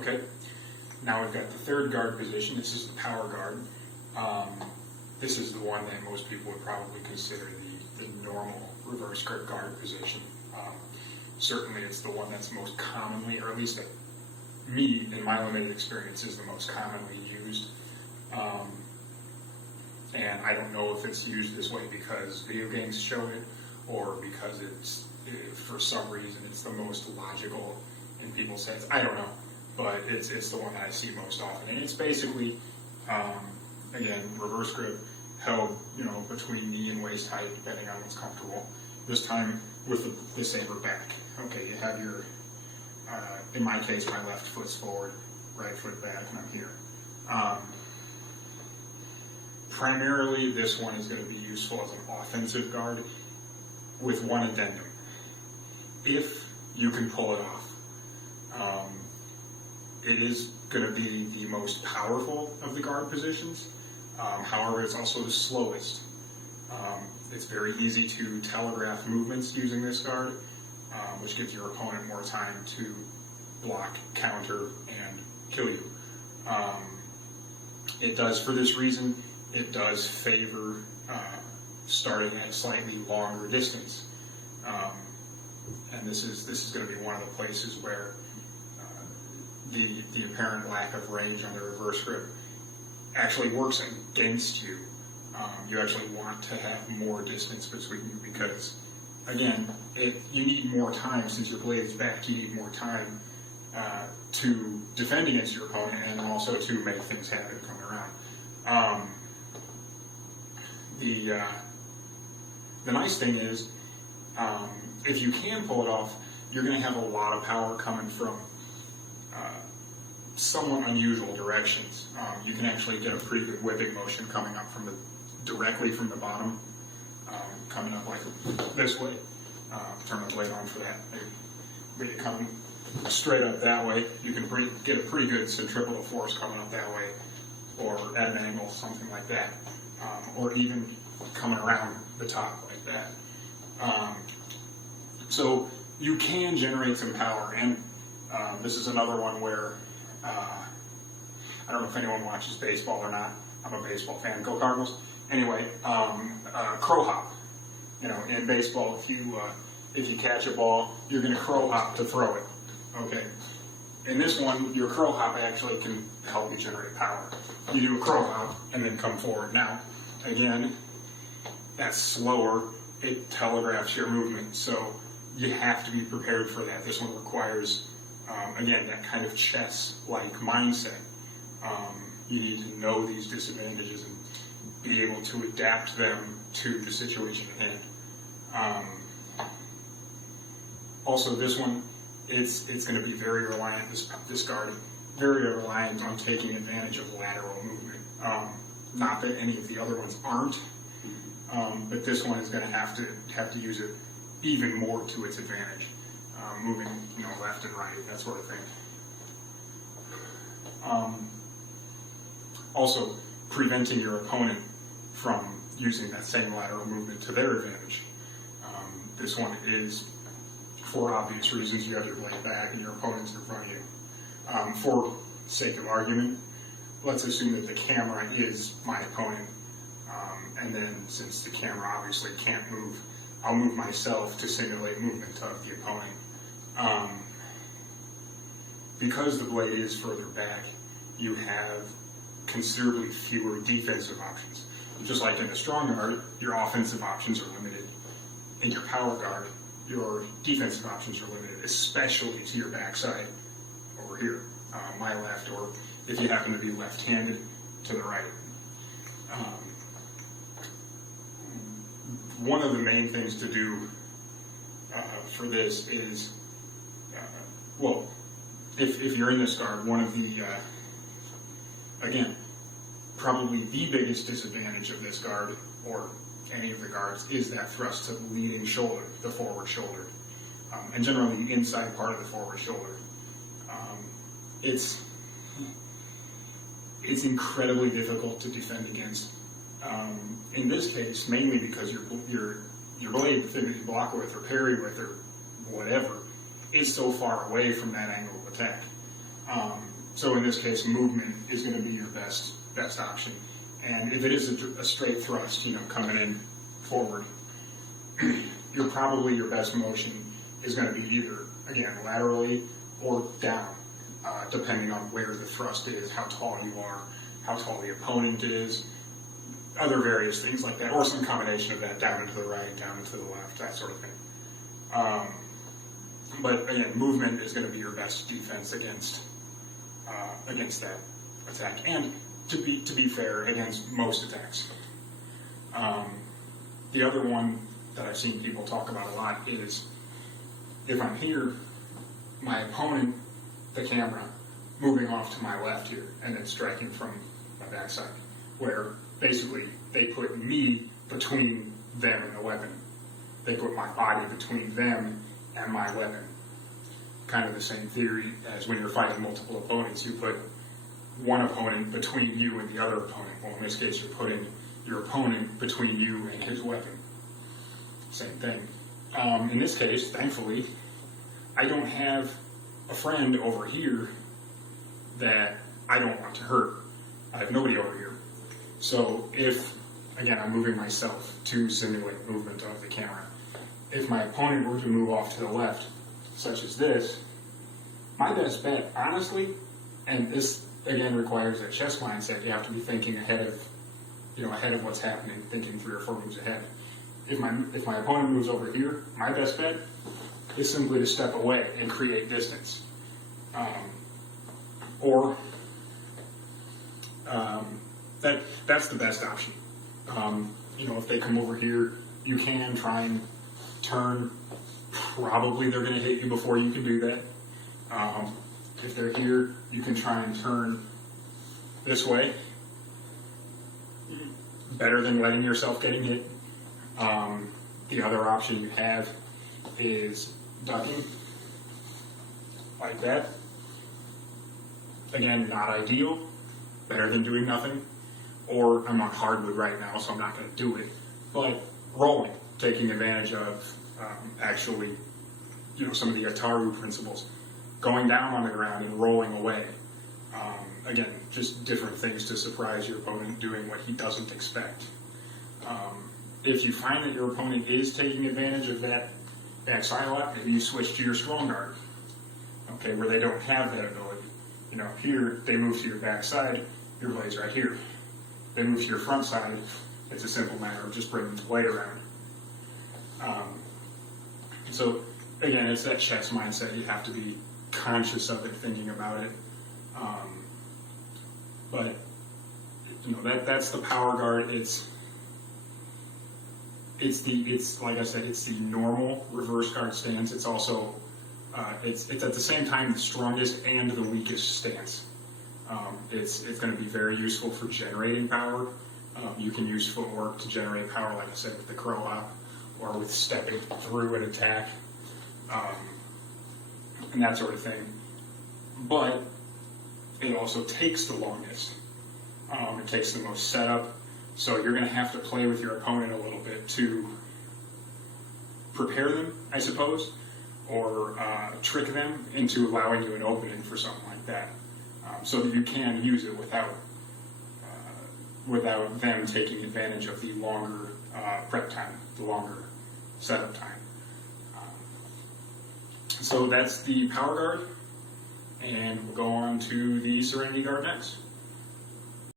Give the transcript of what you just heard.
Okay, now we've got the third guard position. This is the power guard. This is the one that most people would probably consider the normal reverse grip guard position. Certainly it's the one that's most commonly, or at least that me, in my limited experience, is the most commonly used. And I don't know if it's used this way because video games show it, or because for some reason, it's the most logical in people's heads. I don't know, but it's the one that I see most often. And it's basically, again, reverse grip held, between knee and waist height, depending on what's comfortable. This time with the saber back. Okay, you have your, in my case, my left foot's forward, right foot back, and I'm here. Primarily, this one is going to be useful as an offensive guard with one addendum. If you can pull it off, it is going to be the most powerful of the guard positions. However, it's also the slowest. It's very easy to telegraph movements using this guard, which gives your opponent more time to block, counter, and kill you. It does, for this reason, it does favor starting at slightly longer distance. And this is going to be one of the places where the apparent lack of range on the reverse grip actually works against you. You actually want to have more distance between you because, again, you need more time. Since your blade is back, you need more time to defend against your opponent and also to make things happen coming around. The nice thing is, if you can pull it off, you're going to have a lot of power coming from somewhat unusual directions. You can actually get a pretty good whipping motion coming up directly from the bottom, coming up like this way. Turn the blade on for that. Maybe come straight up that way. You can get a pretty good centripetal force coming up that way, or at an angle, something like that, or even coming around the top like that. So you can generate some power, and this is another one where I don't know if anyone watches baseball or not. I'm a baseball fan. Go Cardinals. Anyway, crow hop. In baseball, if you catch a ball, you're going to crow hop to throw it. Okay. In this one, your crow hop actually can help you generate power. You do a crow hop and then come forward. Now, again, that's slower. It telegraphs your movement, so you have to be prepared for that. This one requires, again, that kind of chess-like mindset. You need to know these disadvantages and be able to adapt them to the situation at hand. Also, this one, it's going to be very reliant, this guard, very reliant on taking advantage of lateral movement. Not that any of the other ones aren't, but this one is going to have to use it even more to its advantage, moving left and right, that sort of thing. Also, preventing your opponent from using that same lateral movement to their advantage. This one is, for obvious reasons, you have your blade back and your opponent's in front of you. For sake of argument, let's assume that the camera is my opponent, and then since the camera obviously can't move, I'll move myself to simulate movement of the opponent. Because the blade is further back, you have considerably fewer defensive options. Just like in a strong guard, your offensive options are limited. In your power guard, your defensive options are limited, especially to your backside over here, my left, or if you happen to be left-handed, to the right. One of the main things to do for this is, if you're in this guard, one of the, again, probably the biggest disadvantage of this guard, or any of the guards, is that thrust to the leading shoulder, the forward shoulder, and generally the inside part of the forward shoulder. It's incredibly difficult to defend against. In this case, mainly because your blade, the thing that you block with or parry with or whatever, is so far away from that angle of attack. So in this case, movement is going to be your best option. And if it is a straight thrust, coming in forward, your best motion is going to be either, again, laterally or down, depending on where the thrust is, how tall you are, how tall the opponent is, other various things like that, or some combination of that, down and to the right, down and to the left, that sort of thing. But again, movement is going to be your best defense against that attack, and to be fair, against most attacks. The other one that I've seen people talk about a lot is, if I'm here, my opponent, the camera, moving off to my left here, and then striking from my backside, where basically they put me between them and the weapon. They put my body between them and my weapon. Kind of the same theory as when you're fighting multiple opponents. You put one opponent between you and the other opponent. Well, in this case, you're putting your opponent between you and his weapon. Same thing. In this case, thankfully, I don't have a friend over here that I don't want to hurt. I have nobody over here. So if, again, I'm moving myself to simulate movement of the camera, if my opponent were to move off to the left, such as this, my best bet, honestly, and this again requires a chess mindset, you have to be thinking ahead of what's happening, thinking 3 or 4 moves ahead. If my opponent moves over here, my best bet is simply to step away and create distance. That's the best option. If they come over here, you can try and turn. Probably they're going to hit you before you can do that. If they're here, you can try and turn this way. Better than letting yourself getting hit. The other option you have is ducking, like that. Again, not ideal. Better than doing nothing. Or I'm on hardwood right now, so I'm not going to do it. But rolling, taking advantage of actually, some of the Ataru principles, going down on the ground and rolling away. Again, just different things to surprise your opponent doing what he doesn't expect. If you find that your opponent is taking advantage of that backside lock, maybe you switch to your strong guard, okay, where they don't have that ability. Here, they move to your backside, your blade's right here. They move to your front side, it's a simple matter of just bringing the blade around. So, again, it's that chess mindset. You have to be conscious of it, thinking about it. But that's the power guard. It's like I said, it's the normal reverse guard stance. It's also it's at the same time the strongest and the weakest stance. It's going to be very useful for generating power. You can use footwork to generate power, like I said, with the crow hop, or with stepping through an attack, and that sort of thing. But it also takes the longest. It takes the most setup, so you're going to have to play with your opponent a little bit to prepare them, I suppose, or trick them into allowing you an opening for something like that, so that you can use it without them taking advantage of the longer prep time, the longer setup time. So that's the power guard, and we'll go on to the Serenity guard next.